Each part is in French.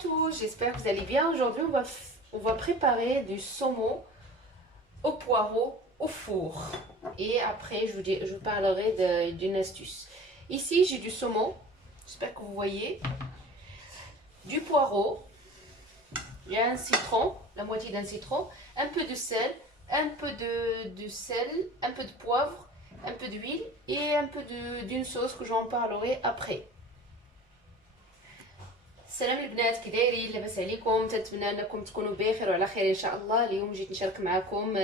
tous, j'espère que vous allez bien. Aujourd'hui, on va préparer du saumon au poireau au four. Et après, je vous parlerai d'une astuce. Ici, j'ai du saumon, j'espère que vous voyez, du poireau, il y a un citron, la moitié d'un citron, un peu de sel, un peu de poivre, un peu d'huile et un peu d'une sauce que j'en parlerai après. السلام البنات، كي دايرين؟ لاباس عليكم؟ تنتمنى انكم تكونوا بخير وعلى خير ان شاء الله. اليوم جيت نشارك معكم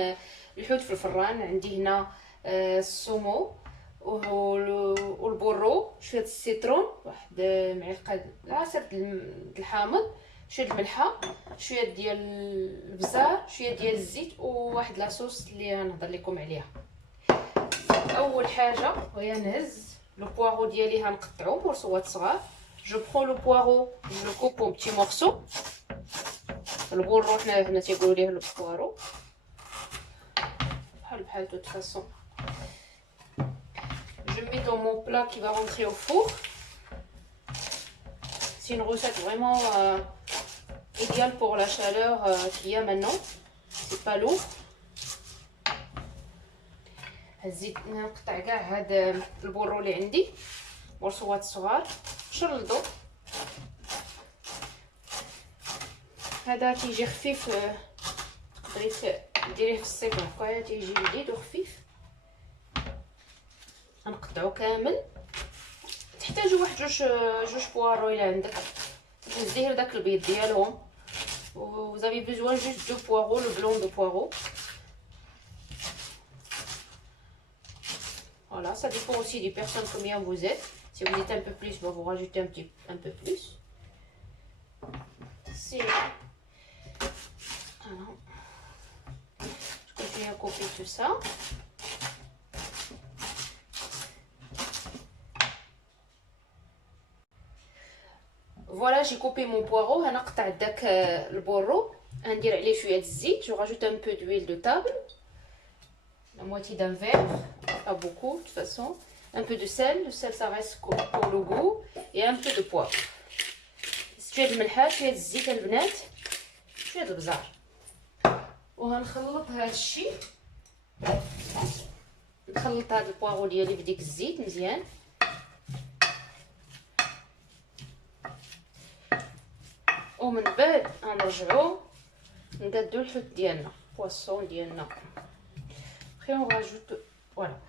الحوت في الفران. عندي هنا السومو والبورو، شويه السيترون، واحد معلقه عصير الحامض، شويه الملحه، شويه ديال البزار، شويه ديال الزيت، وواحد لاصوص اللي غنهضر لكم عليها. اول حاجه وهي نهز لو بوارو ديالي، غنقطعو مرصوات صغار. Je prends le poireau, je le coupe en petits morceaux. Le bourreau, حنا تيقولوا ليه le poireau. بحال de toute façon. Je mets dans mon plat qui va rentrer au four. C'est une recette vraiment idéale pour la chaleur qu'il y a maintenant. C'est pas lourd. هزيت نقطع كاع هاد البورو اللي عندي مرصوات صغار، شلضو. هذا تيجي خفيف، تقدري ديريه في الصيف هكايا تيجي لذيذ وخفيف. غنقطعو كامل. تحتاجو واحد جوج بوارو الا عندك، تهزي غير داك البيض ديالهم. vous avez besoin juste de poireaux, le blanc de poireau. Voilà, ça dépend aussi des personnes combien vous êtes. Si vous êtes un peu plus, vous rajoutez un peu plus. C'est voilà. Je continue à couper tout ça. Voilà, j'ai coupé mon poireau. Je vais le poireau. Je rajoute un peu d'huile de table, la moitié d'un verre, pas beaucoup de toute façon. Un peu de sel, ça reste pour le goût, et un peu de poivre. شويه الملحه، شويه الزيت البنات، شويه البزار. وغنخلط هذا الشيء، نخلط هذا البواغو ديالي بديك الزيت مزيان. ومن بعد غنرجعو نقادو الحوت ديالنا، بواسون ديالنا. Après on rajoute, voilà.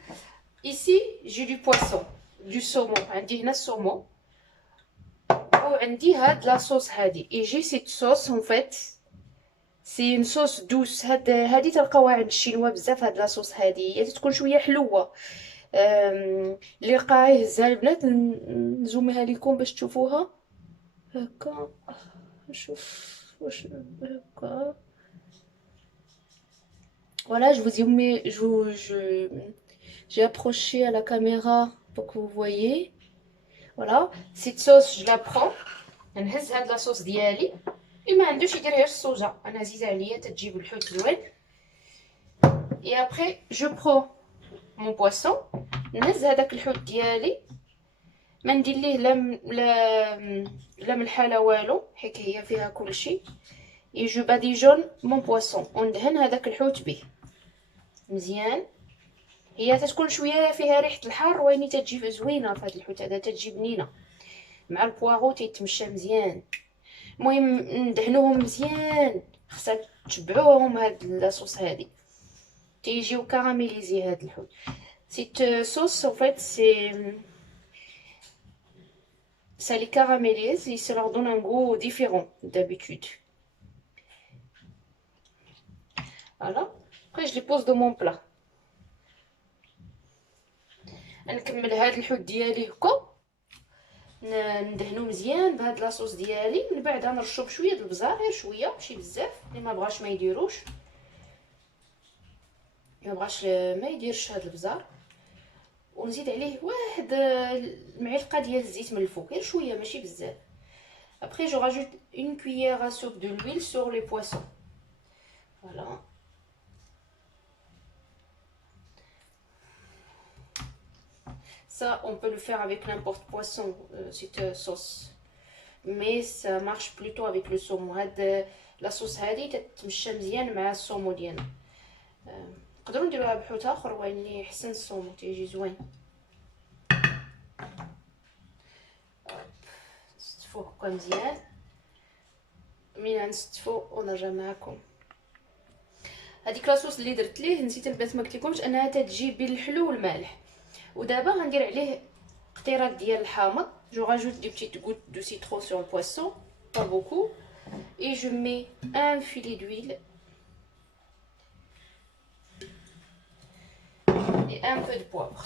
Ici j'ai du poisson, du saumon. عندي هنا السومون وعندي هاد لاصوص هادي. et j'ai cette sauce en fait, c'est une sauce douce. هادي تلقاوها عند الشينوا بزاف. هاد لاصوص هادي هي تكون شويه حلوه. اللي لقاه يهزها البنات نزوميها لكم باش تشوفوها هكا. نشوف واش هكا. Voilà, je vous ai mis, j'ai approché à la caméra pour que vous voyez. Voilà, cette sauce je la prends. نهز هاد لاصوص ديالي، اللي ما عندوش يدير غير الصوجه، انا عزيزه عليا تتجيب الحوت زوين. et après je prends mon poisson. نهز هذاك الحوت ديالي، ما ندير ليه لا ملحه لا والو، حيت هي فيها كلشي. et je badigeonne mon poisson. وندهن هذاك الحوت به مزيان. هي تتكون شويه فيها ريحه الحار، ويني تتجي زوينه في هذا الحوت هذا، تتجي بنينه مع البواغو، تيتمشى مزيان. المهم ندهنوهم مزيان، خصها تشبعوهم هاد لاصوص هادي تيجيو كاراميليزي. هاد الحوت cette sauce en fait ça les caramélise et ça leur donne un goût différent d'habitude. Voilà, après je les pose dans mon plat. نكمل هاد الحوت ديالي هكا، ندهنو مزيان بهاد لاصوص ديالي. من بعد غنرشو بشويه د البزار، غير شويه ماشي بزاف، اللي ما بغاش ما يديروش، ما يديرش هاد البزار. ونزيد عليه واحد المعلقه ديال الزيت من الفوق، غير شويه ماشي بزاف. Après je rajoute une cuillère à soupe de l'huile sur les poissons. Voilà. Ça on peut le faire avec n'importe poisson, cette sauce. mais ça marche plutôt avec le saumon. هاد لاصوص هادي تتمشى مزيان مع الصومو ديالنا. نقدروا نديروها بحوت اخر ولكن احسن الصومو تيجي زوين. نستفوه هكا مزيان. من نستفو ونرجع معكم. هذيك لاصوص اللي درت ليه نسيت البنات ما قلتلكمش انها تتجي بالحلو والمالح. ودابا غندير عليه قطيرات ديال الحامض. Je rajoute des petites gouttes de citron sur le poisson, pas beaucoup, et je mets un filet d'huile et un peu de poivre.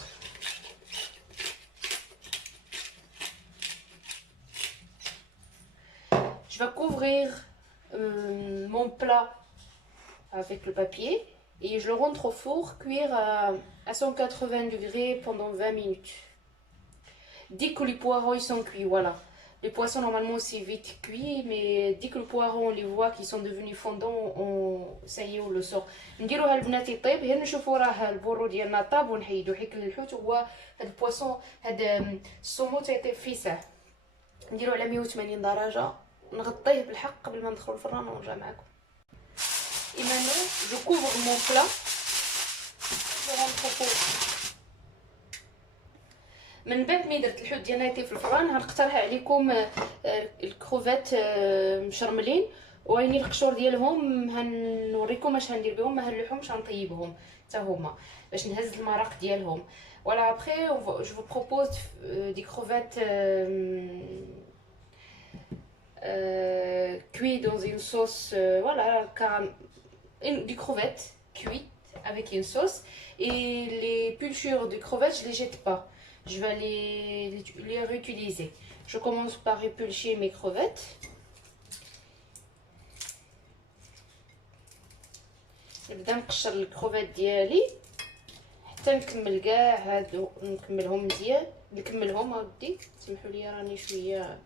Je vais couvrir mon plat avec le papier et je le rentre au four cuire à 180 degrés pendant 20 minutes. Dès que les poireaux ils sont cuits, voilà. Les poissons normalement c'est vite cuit, mais dès que les poireaux on les voit qu'ils sont devenus fondants, ça y est on le sort. نديروها البنات يطيب غير نشوفوا راه البورو ديالنا طاب ونحيدو حيت الحوت هو هاد البواسون هاد الصومو تيطيب فيه ساعه. نديرو على 180 درجه نغطيه بالحق قبل ما ندخلو الفران ونرجع معكم. Et maintenant je couvre mon plat. Je rentre au four. من بعد ملي درت الحوت ديالنا يطيب في الفران غنقترح عليكم الكروفات مشرملين وعيني القشور ديالهم هنوريكم اش هندير بهم. ما هنلوحهمش هنطيبهم حتى هما باش نهز المرق ديالهم. Voilà, après je vous propose des crevettes cuites dans une sauce voilà, des crevettes cuites avec une sauce et les pulchures de crevettes je les jette pas. Je vais les réutiliser. Je commence par éplucher mes crevettes. نبدا نقشر الكروفات ديالي حتى نكمل كاع هادو نكملهم مزيان. نكملهم اودي سمحوا لي راني شويه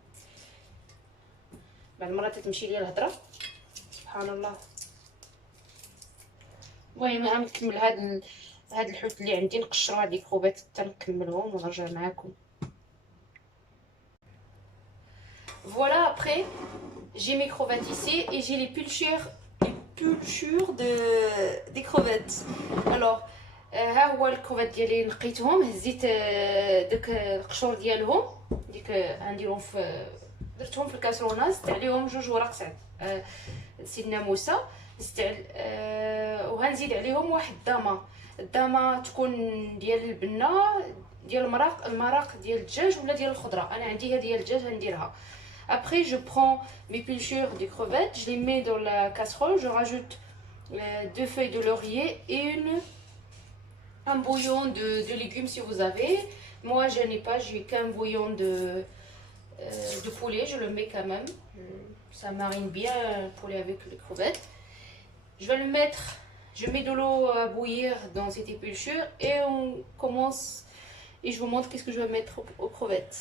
بعض المرات تمشي لي الهضره سبحان الله. المهم عم نكمل هاد الحوت اللي عندي نقشرو هاد الكروفات حتى نكملهم ونرجع معكم. Voilà, après j'ai mes crevettes ici et j'ai les pulchures des crevettes. Alors ها هو الكروفات ديالي نقيتهم هزيت داك القشور ديالهم ديك غنديرهم في درتهم في الكاسرونه. زدت عليهم 2 ورق سيدنا موسى. زدت وغنزيد عليهم واحد الدامه تكون ديال البنه ديال المرق ديال الدجاج ولا ديال الخضره. انا عندي هذه ديال الدجاج غنديرها. Après je prends mes pulchures de crevettes, je les mets dans la casserole, je rajoute 2 feuilles de laurier et un bouillon de légumes si vous avez. Moi je n'ai pas, j'ai qu'un bouillon de poulet, je le mets quand même. Ça marine bien le poulet avec les crevettes. Je vais le mettre, je mets de l'eau à bouillir dans cette épulchure et on commence et je vous montre qu'est-ce que je vais mettre aux crevettes.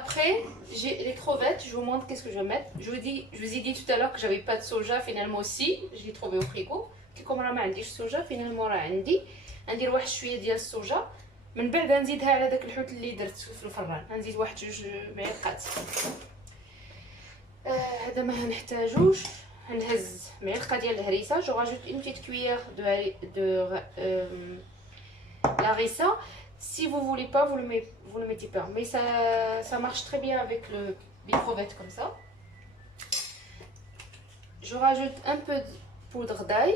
Après, j'ai les crevettes, je vous montre qu'est-ce que je vais mettre. Je vous ai dit tout à l'heure que j'avais pas de soja, finalement aussi, je l'ai trouvé au frigo. كيكون راه ما عنديش soja, finalement راه عندي. ندير واحد شويه ديال الصوجا من بعد نزيدها على داك الحوت اللي درت في الفران. نزيد واحد 2 معلقات. هذا ما هنحتاجوش. هنهز معلقه ديال الهريسه. جو راجوت une petite cuillère de l'harissa. Si vous voulez pas, vous le mettez pas. Mais ça marche très bien avec les crevettes comme ça. Je rajoute un peu de poudre d'ail,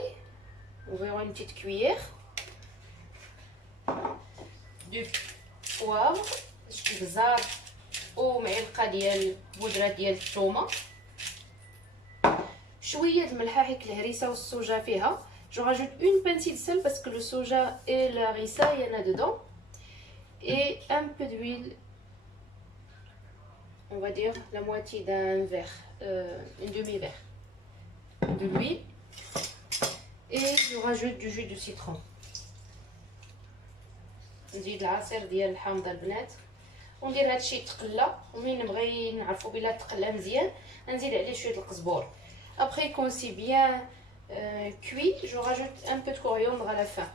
environ une petite cuillère. Du poivre, شويه بزار ومعلقه ديال بودره ديال الثومه. شويه الملحه حيت الهريسه والصوجا فيها. Je rajoute une pincée de sel parce que le soja et la harissa, il y en a dedans. Et un peu d'huile, on va dire la moitié d'un verre, une demi-verre de l'huile. Et je rajoute du jus de citron. نزيد العصير ديال الحامض البنات وندير هادشي يتقلى ومين نبغي نعرفو بلا تقلى مزيان نزيد عليه شويه القزبور. Après quand c'est bien cuit, je rajoute un peu de coriandre à la fin.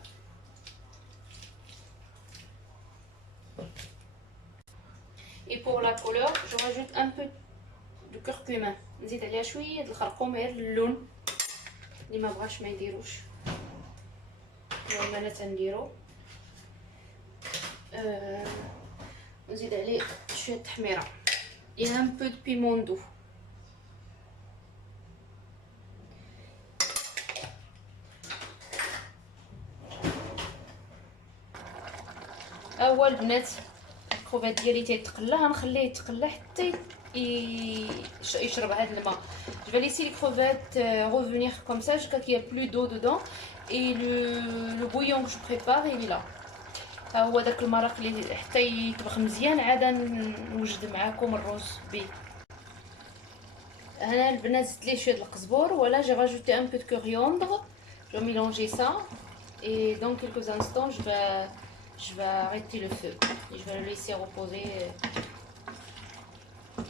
Et pour la couleur, je rajoute un peu de curcuma. نزيد عليها شويه د الخرقوم غير اللون اللي ما بغاش ما يديروش. المهم انا تنديرو. نزيد عليه شويه تحميره et un peu de piment doux. هو البنات الكروفات ديالي تيتقلى، غنخليه يتقلى حتى يشرب هذا الماء. Je vais laisser les crevettes revenir comme ça jusqu'à qu'il n'y ait plus d'eau dedans et le bouillon que je prépare il est là. ها هو داك المرق اللي حتى يطبخ مزيان عاد نوجد معاكم الرز به. هنا البنات زدت ليه شويه القزبور ولا j'ai rajouté un peu de coriandre. Je vais mélanger ça et dans quelques instants je vais arrêter le feu et je vais le laisser reposer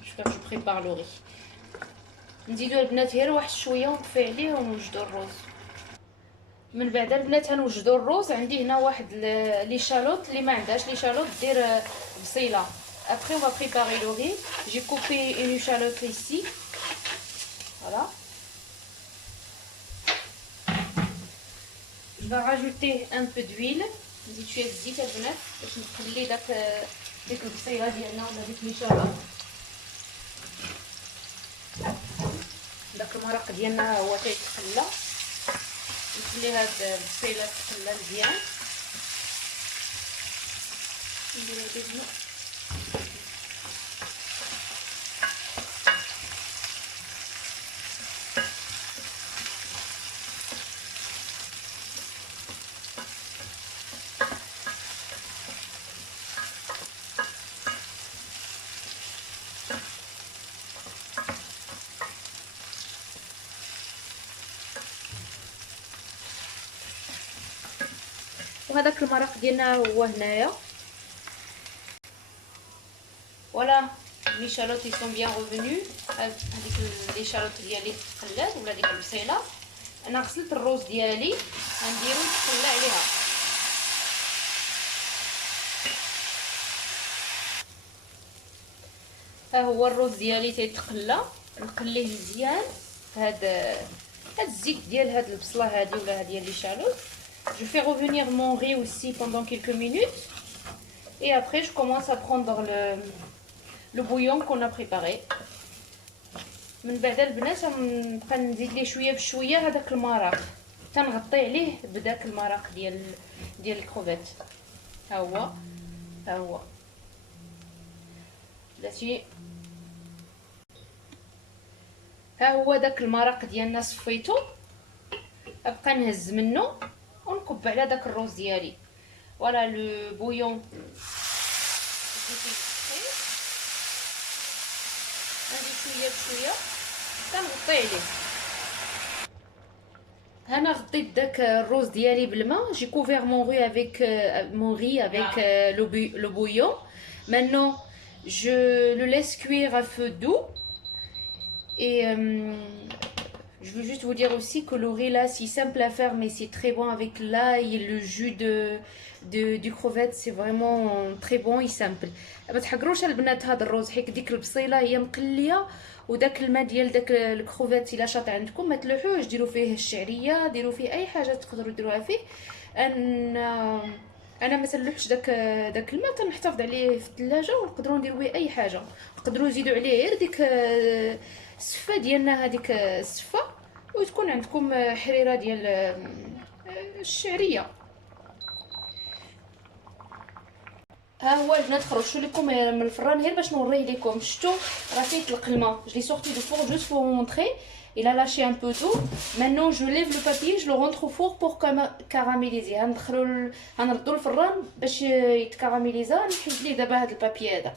jusqu'à que je prépare le riz. نزيدو البنات غير واحد شويه ونطفي عليه ونوجدو الرز. من بعد البنات غنوجدو الرز. عندي هنا واحد لي شالوط اللي ما عندهاش لي شالوط دير بصيله. Après on va préparer le riz. J'ai coupé une échalote ici. Voilà. Je vais rajouter un peu d'huile. نزيد شويه الزيت البنات باش نخلي ديك البصيله ديالنا ولا ديك ليشالوط داك المرق ديالنا هو تيتخلى. نخلي هاد البصيله تخلى مزيان. نديرها ديجنا وهذاك المرق ديالنا هو هنايا. Voilà, mes chalotes ils sont bien revenus. هذيك لي شالوط ديالي تقلات ولا ديك البصيله. انا غسلت الروز ديالي غنديرو نتقلى عليها. ها هو الروز ديالي تيتقلى. نقليه مزيان هاد الزيت ديال هاد البصله هادي ولا هاد ديال لي شالوط. Je fais revenir mon riz aussi pendant quelques minutes et après je commence à prendre le bouillon qu'on a préparé. من بعد البنات غنبقى نزيد ليه شويه بشويه هذاك المرق تنغطي عليه بداك المرق ديال الكروفيت. ها هو بلاتي. ها هو داك المرق ديالنا صفيتو. ابقى نهز منه ونكب على داك الروز ديالي. فوالا لو بويون نزيد شويه بشويه كنغطي عليه. هنا غطيت داك الروز ديالي بالماء. جي كوفير مون ري افيك لو بويون. Maintenant je le laisse cuire à feu doux et je veux juste vous dire aussi que le riz là c'est simple à faire mais c'est très bon avec l'ail et le jus du crevette. C'est vraiment très bon et simple. ما تحقروش البنات هذا الروز حيت ديك البصيله هي مقليه وداك الماء ديال داك الكروفيت الا شاط عندكم ما تلوحوش. ديروا فيه الشعريه ديروا فيه اي حاجه تقدروا ديروها فيه. انا ما تلوحش داك الماء تنحتفظ عليه في الثلاجه ونقدروا نديروا به اي حاجه. نقدروا نزيدوا عليه غير ديك السفه ديالنا هذيك السفه وتكون عندكم حريره ديال الشعريه. ها هو البنات خرجت لكم من الفران غير باش نوريه لكم. شفتوا راه تيطلق الماء. Je l'ai sorti du four juste pour vous montrer. Il a lâché un peu d'eau. Maintenant je lève le papier, je le rentre au four pour caraméliser. غنردو الفران باش يتكاراميليزا. نحيد ليه دابا هذا البابي هذا.